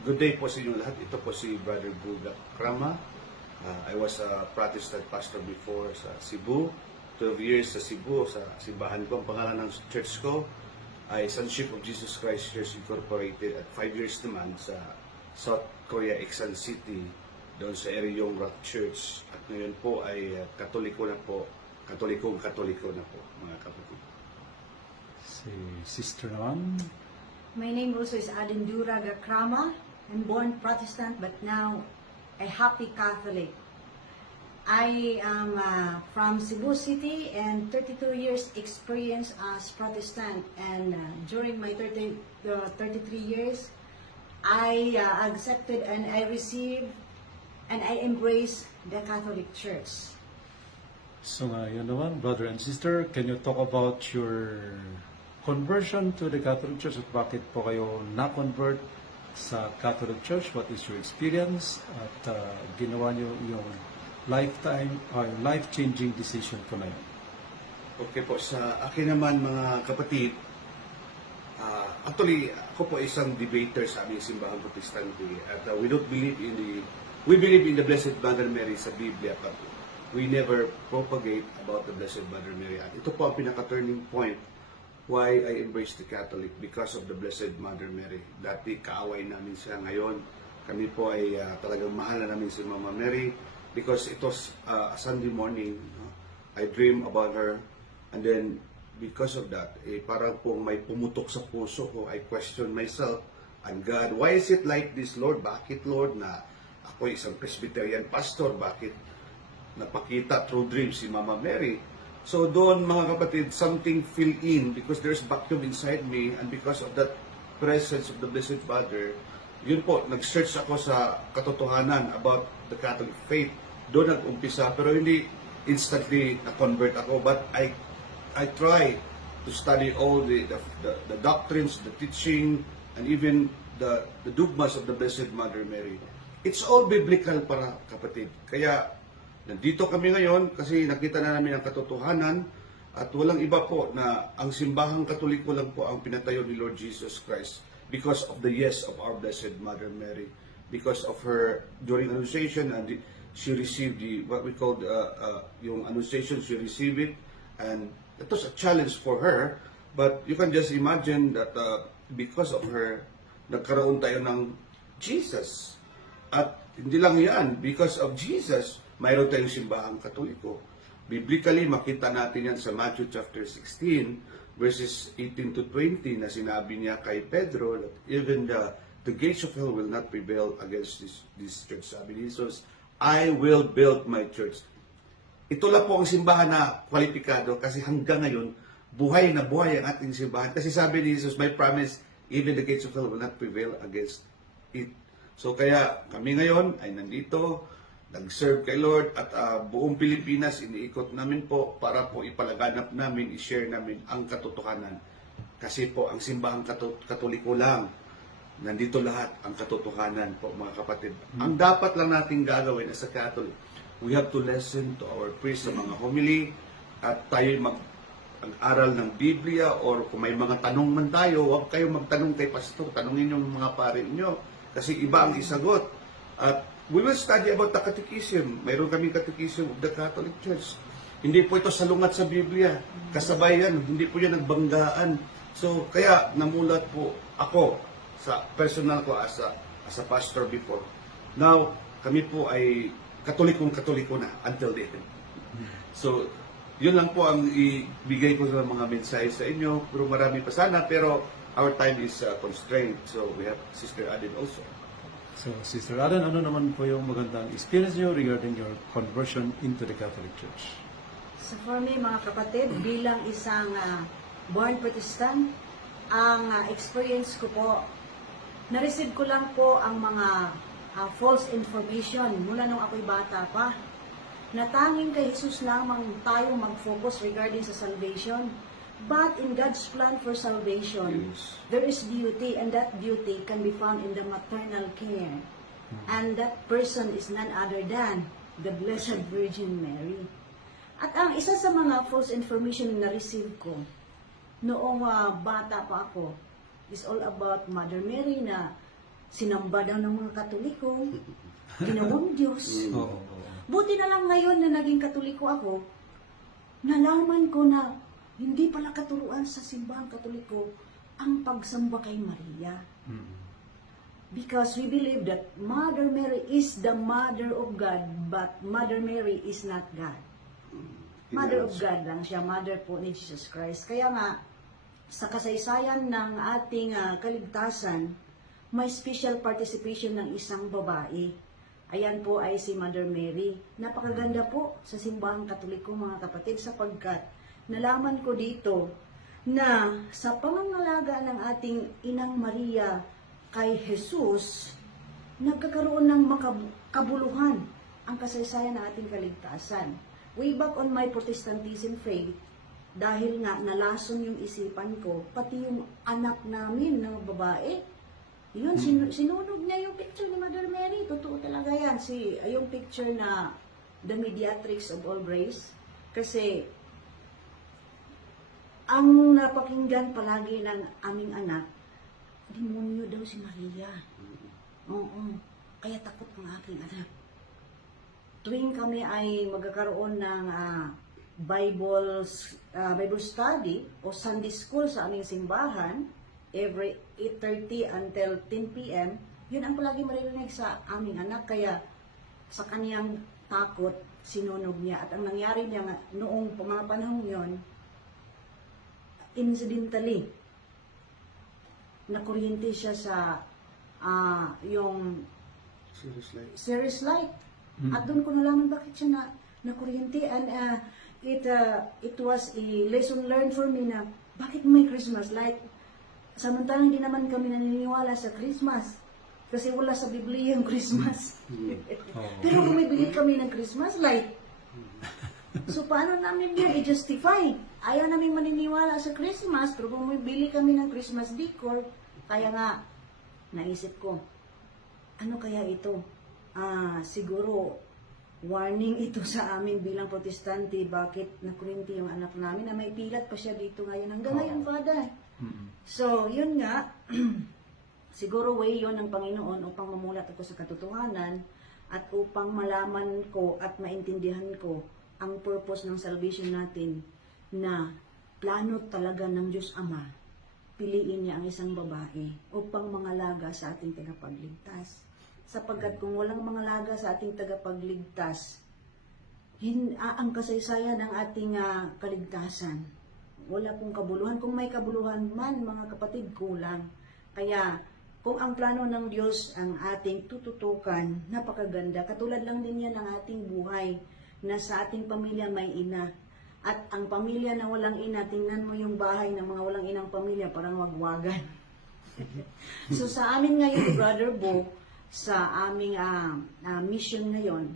Good day po sa inyong lahat. Ito po si Brother Buldak Krama. I was a Protestant pastor before sa Cebu. 12 years sa Cebu, sa simbahan ko. Ang pangalan ng church ko ay Sonship of Jesus Christ Church Incorporated. At 5 years naman sa South Korea, Iksan City, doon sa Eryong Rock Church. At ngayon po ay katoliko na po. Katoliko na po, mga kapatid. Si Sister naman. My name also is Adindura Gakrama. I'm born Protestant, but now a happy Catholic. I am from Cebu City and 32 years experience as Protestant. And during my 33 years, I accepted and I received and I embraced the Catholic Church. So ngayon naman, brother and sister, can you talk about your conversion to the Catholic Church at bakit po kayo na-convert sa Catholic Church? What is your experience? At ginawa niyo yung lifetime or life-changing decision po na yun? Okay po, sa akin naman mga kapatid, actually, ako po isang debater sa aming simbahang protestante at we believe in the Blessed Mother Mary sa Biblia, but we never propagate about the Blessed Mother Mary. At ito po ang pinaka-turning point why I embraced the Catholic, because of the Blessed Mother Mary. Dati kaaway namin siya, ngayon kami po ay talagang mahal na namin si Mama Mary because it was a Sunday morning, I dream about her, and then because of that, parang pong may pumutok sa puso ko. I question myself and God, why is it like this, Lord? Bakit, Lord, na ako isang Presbyterian pastor, bakit napakita through dreams si Mama Mary? So doon, mga kapatid, something fill in because there's vacuum inside me, and because of that presence of the Blessed Mother, yun po, nag-search ako sa katotohanan about the Catholic faith. Doon nag-umpisa, pero hindi instantly na-convert ako, but I try to study all the doctrines, the teaching, and even the dogmas of the Blessed Mother Mary. It's all biblical, para kapatid. Kaya nandito kami ngayon kasi nakita na namin ang katotohanan at walang iba po na ang simbahang Katoliko lang po ang pinatayo ni Lord Jesus Christ because of the yes of our Blessed Mother Mary, because of her during Annunciation, and she received what we call yung Annunciation, she received it, and it was a challenge for her, but you can just imagine that because of her, nagkaroon tayo ng Jesus. At hindi lang yan, because of Jesus, mayroon tayong simbahang Katoliko. Biblically, makita natin yan sa Matthew chapter 16, verses 18 to 20, na sinabi niya kay Pedro that even the gates of hell will not prevail against this church. Sabi ni Jesus, I will build my church. Ito lang po ang simbahan na kwalipikado kasi hanggang ngayon, buhay na buhay ang ating simbahan. Kasi sabi ni Jesus, my promise, even the gates of hell will not prevail against it. So kaya kami ngayon ay nandito, nag-serve kay Lord, at buong Pilipinas iniikot namin po para po ipalaganap namin, i-share namin ang katotohanan. Kasi po ang simbahang Katoliko lang, nandito lahat ang katotohanan po, mga kapatid. Ang dapat lang nating gagawin as a Catholic, we have to listen to our priest sa mga homily, at tayo mag-aral ng Biblia, or kung may mga tanong man tayo, huwag kayo magtanong kay pastor, tanungin yung mga pare nyo, kasi iba ang isagot. At we will study about the catechism. Mayroon kaming catechism of the Catholic Church. Hindi po ito salungat sa Biblia. Kasabayan, hindi po yan nagbanggaan. So, kaya namulat po ako sa personal ko as a pastor before. Now, kami po ay Katoliko na until the end. So, yun lang po ang ibigay ko sa mga mensahe sa inyo. Pero marami pa sana, pero our time is constrained. So, we have Sister Adin also. So, Sister Adan, ano naman po yung magandang experience niyo regarding your conversion into the Catholic Church? So for me, mga kapatid, bilang isang born Protestant, ang experience ko po, na-receive ko lang po ang mga false information mula nung ako'y bata pa, na tanging kay Jesus lamang tayo mag-focus regarding sa salvation. But in God's plan for salvation, there is beauty, and that beauty can be found in the maternal care. And that person is none other than the Blessed Virgin Mary. At ang isa sa mga false information na receive ko noong bata pa ako is all about Mother Mary, na sinamba daw ng mga Katoliko, ginawang Diyos. Oo, oo. Buti na lang ngayon na naging Katoliko ako, nalaman ko na hindi pala katuruan sa simbahang Katoliko ang pagsamba kay Maria. Mm. Because we believe that Mother Mary is the Mother of God, but Mother Mary is not God. Mother of God lang siya, Mother po ni Jesus Christ. Kaya nga, sa kasaysayan ng ating kaligtasan, may special participation ng isang babae. Ayan po ay si Mother Mary. Napakaganda po sa simbahang Katoliko, mga kapatid, sapagkat nalaman ko dito na sa pangangalaga ng ating Inang Maria kay Jesus, nagkakaroon ng kabuluhan ang kasaysayan ng ating kaligtasan. Way back on my Protestantism faith, dahil nga nalason yung isipan ko, pati yung anak namin na babae, yun, sinunog niya yung picture ni Mother Mary. Totoo talaga yan. Yung picture na The Mediatrix of All Grace. Kasi, ang napakinggan palagi ng aming anak, demonyo daw si Maria. Oo. Kaya takot ang aking anak. Tuwing kami ay magkakaroon ng Bible study o Sunday school sa aming simbahan, every 8:30 until 10 p.m., yun ang palagi maririnig sa aming anak. Kaya sa kaniyang takot, sinunog niya. At ang nangyari niya noong mga panahon yun, incidentally, nakuryente siya sa yung Seriously. Ceres light. At doon ko nalaman bakit siya nakuryente. And it was a lesson learned for me na bakit may Christmas light. Samantalang hindi naman kami naniniwala sa Christmas. Kasi wala sa Biblia yung Christmas. Pero bumibili kami ng Christmas light. So paano namin yan i-justify? Ayaw namin maniniwala sa Christmas, pero bumibili kami ng Christmas decor. Kaya nga, naisip ko, ano kaya ito? Siguro, warning ito sa amin bilang protestante, bakit nakurinti yung anak namin na may pilat pa siya dito ngayon. Hanggang ngayon, Father. So, yun nga, siguro way yun ng Panginoon upang mamulat ako sa katotohanan at upang malaman ko at maintindihan ko ang purpose ng salvation natin na plano talaga ng Diyos Ama. Piliin niya ang isang babae upang mangalaga sa ating tagapagligtas. Sapagkat kung walang mangalaga sa ating tagapagligtas, ang kasaysayan ng ating kaligtasan, wala pong kabuluhan. Kung may kabuluhan man, mga kapatid, kulang. Kaya, kung ang plano ng Diyos ang ating tututukan, napakaganda. Katulad lang din yan ng ating buhay, na sa ating pamilya may ina. At ang pamilya na walang ina, tingnan mo yung bahay ng mga walang inang pamilya, parang wagwagan. So sa amin ngayon, Brother Bo, sa aming mission ngayon,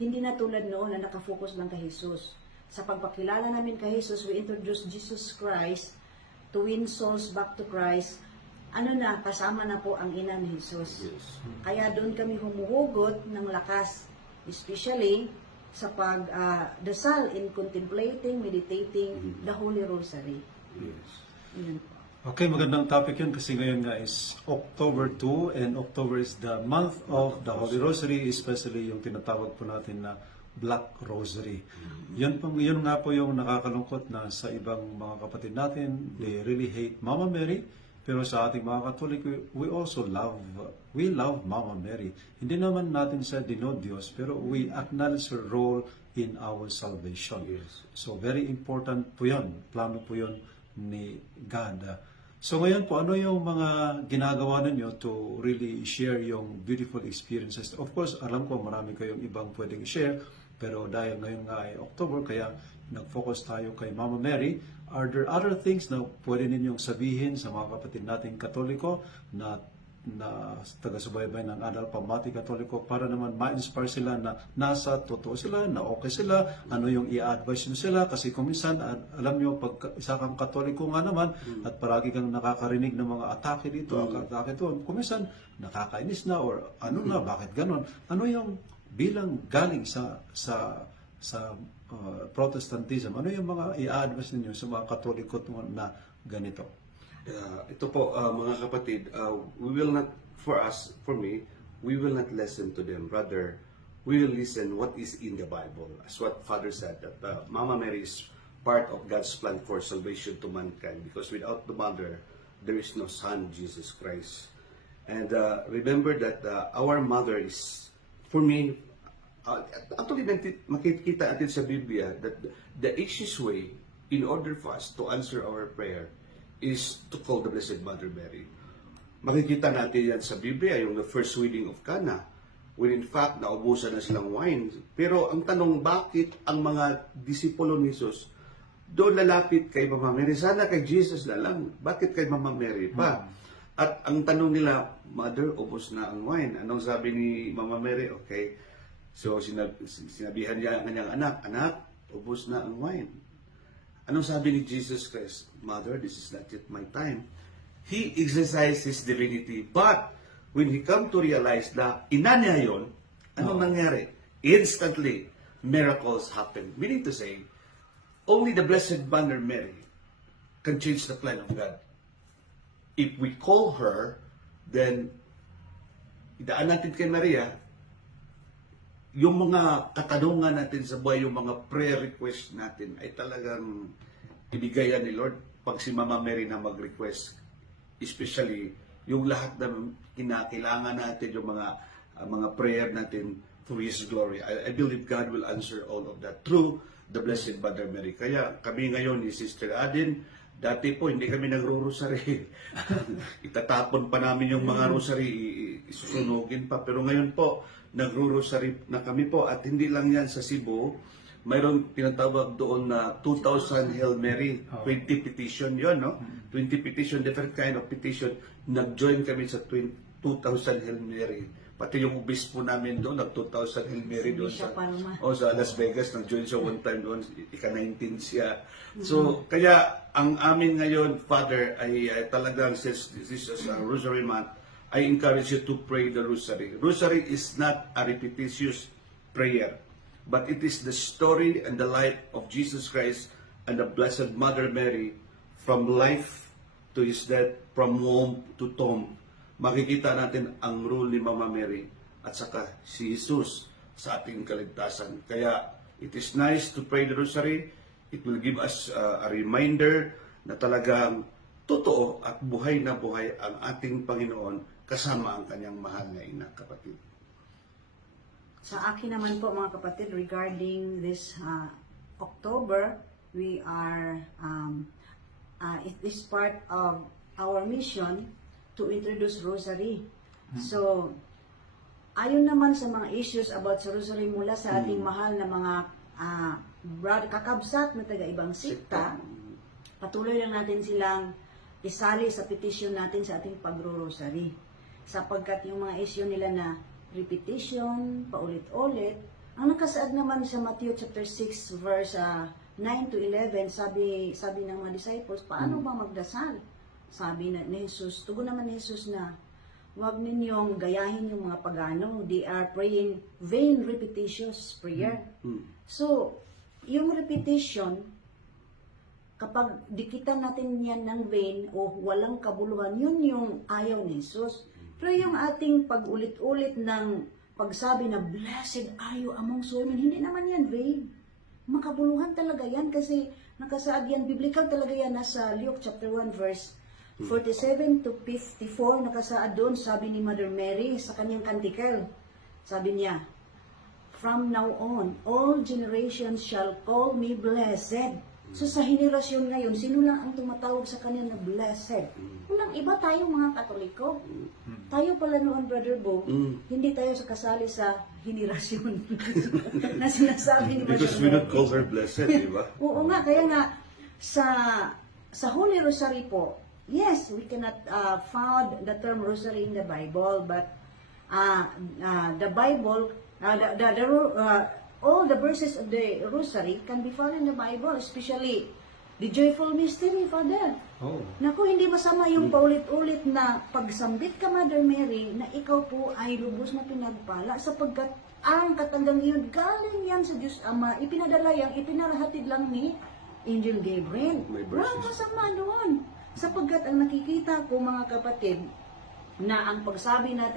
hindi na tulad noon na nakafocus lang kay Jesus. Sa pagpakilala namin kay Jesus, we introduce Jesus Christ to win souls back to Christ. Kasama na po ang ina ni Jesus. Yes. Kaya doon kami humuhugot ng lakas, especially sa pagdasal in contemplating, meditating the Holy Rosary. Yes. Yun po. Okay, magandang topic yun kasi ngayon nga is October 2 and October is the month of the Holy Rosary, especially yung tinatawag po natin na Black Rosary. Yun nga po yung nakakalungkot na sa ibang mga kapatid natin, they really hate Mama Mary, pero sa ating mga Katolik, we love Mama Mary. Hindi naman natin siya dinodiyos, pero we acknowledge her role in our salvation. Yes. So very important po yun, plano po yun ni God. So ngayon po, ano yung mga ginagawa ninyo to really share yung beautiful experiences? Of course, alam ko marami kayong ibang pwedeng share, pero dahil ngayon nga ay October, kaya nag-focus tayo kay Mama Mary. Are there other things na pwede ninyong sabihin sa mga kapatid nating Katoliko na taga-subaybay ng Adal Pamati Katoliko para naman ma-inspire sila na nasa totoo sila, na okay sila, ano yung i-advise nyo sila, kasi kung minsan, alam nyo, pag isa kang Katoliko nga naman, at paragi kang nakakarinig ng mga atake dito, atake doon, kung minsan, nakakainis na, or ano na, bakit ganon? Ano yung bilang galing sa Protestantism, ano yung mga i-advise ninyo sa mga Katoliko na ganito? Ito po, mga kapatid, we will not, for me, we will not listen to them. Rather, we will listen what is in the Bible. As what Father said, that Mama Mary is part of God's plan for salvation to mankind. Because without the mother, there is no Son, Jesus Christ. And remember that our mother is, for me, actually makikita natin sa Biblia that the easiest way in order for us to answer our prayer is to call the Blessed Mother Mary. Makikita natin yan sa Biblia, yung the first wedding of Cana, when in fact, naubusan na silang wine. Pero ang tanong, bakit ang mga disipulo ni Jesus doon lalapit kay Mama Mary? Sana kay Jesus na lang. Bakit kay Mama Mary pa? At ang tanong nila, Mother, ubos na ang wine. Anong sabi ni Mama Mary? Okay. So, sinabihan niya ang kanyang anak, Anak, ubos na ang wine. Anong sabi ni Jesus Christ? Mother, this is not yet my time. He exercised his divinity. But, when he come to realize na ina niya yun, anong nangyari? Instantly, miracles happen. Meaning to say, only the Blessed Mother Mary can change the plan of God. If we call her, then idaan natin kay Maria, yung mga katanungan natin sa buhay, yung mga prayer request natin ay talagang ibigayan ni Lord pag si Mama Mary na mag-request. Especially yung lahat ng kinakailangan natin, yung mga prayer natin through His glory. I believe God will answer all of that through the Blessed Mother Mary. Kaya kami ngayon ni Sister Adin, dati po hindi kami nagro-rosary. Itatapon pa namin yung mga rosary, isusunugin pa. Pero ngayon po, nagro-rosary na kami po. At hindi lang yan sa Cebu. Mayroon tinatawag doon na 2,000 Hail Mary, 20 petition yon, no? 20 petition, different kind of petition. Nag-join kami sa 2,000 Hail Mary. Pati yung obispo namin doon, nag-2,000 Hail Mary doon sa Las Vegas, nag-join siya one time doon, ika-19 siya. So, kaya ang amin ngayon, Father, ay talagang, since this is a Rosary Month, I encourage you to pray the Rosary. Rosary is not a repetitious prayer, but it is the story and the life of Jesus Christ and the Blessed Mother Mary from life to His death, from womb to tomb. Makikita natin ang role ni Mama Mary at saka si Jesus sa ating kaligtasan. Kaya it is nice to pray the Rosary. It will give us a reminder na talagang totoo at buhay na buhay ang ating Panginoon kasama ang kanyang mahal na ina, kapatid. Sa akin naman po mga kapatid, regarding this October, we are, it is part of our mission to introduce Rosary. So, ayon naman sa mga issues about sa Rosary mula sa ating mahal na mga kakabsat na taga-ibang sikta, patuloy lang natin silang isali sa petition natin sa ating pagro-rosary. Sapagkat yung mga issue nila na repetition, paulit-ulit, ang nakasaad naman sa Matthew chapter 6 verse 9 to 11, sabi ng mga disciples, paano ba magdasal? Sabi ni Jesus, tugon naman ni Jesus na, huwag ninyong gayahin yung mga pagano. They are praying vain, repetitious prayer. So, yung repetition, kapag dikitan natin yan ng vain o walang kabuluhan, yun yung ayaw ni Jesus. Pero yung ating pag-ulit-ulit ng pagsabi na, blessed are you amongst women, hindi naman yan vain. Makabuluhan talaga yan kasi nakasaad yan, biblical talaga yan, nasa Luke chapter 1 verse 47 to 54, nakasaad doon, sabi ni Mother Mary sa kanyang kantikel. Sabi niya, from now on, all generations shall call me blessed. So sa henerasyon ngayon, sino lang ang tumatawag sa kanya na blessed? Walang iba, tayo mga Katoliko. Tayo pala noon, Brother Bo, hindi tayo kasali sa henerasyon na sinasabi ni Mother Mary. Because we don't call her blessed, di ba? Oo nga, kaya nga, sa Holy Rosary po, yes, we cannot found the term rosary in the Bible, but the Bible, all the verses of the rosary can be found in the Bible, especially the joyful mystery, Father. Oh. Naku, hindi masama yung paulit-ulit na pagsambit ka, Mother Mary, na ikaw po ay lubos na pinagpala sapagkat ang katanggang iyon galing yan sa Diyos Ama, ipinadala yan, ipinarahatid lang ni Angel Gabriel. Walang masama doon. Sapagkat ang nakikita ko mga kapatid, na ang pagsabi natin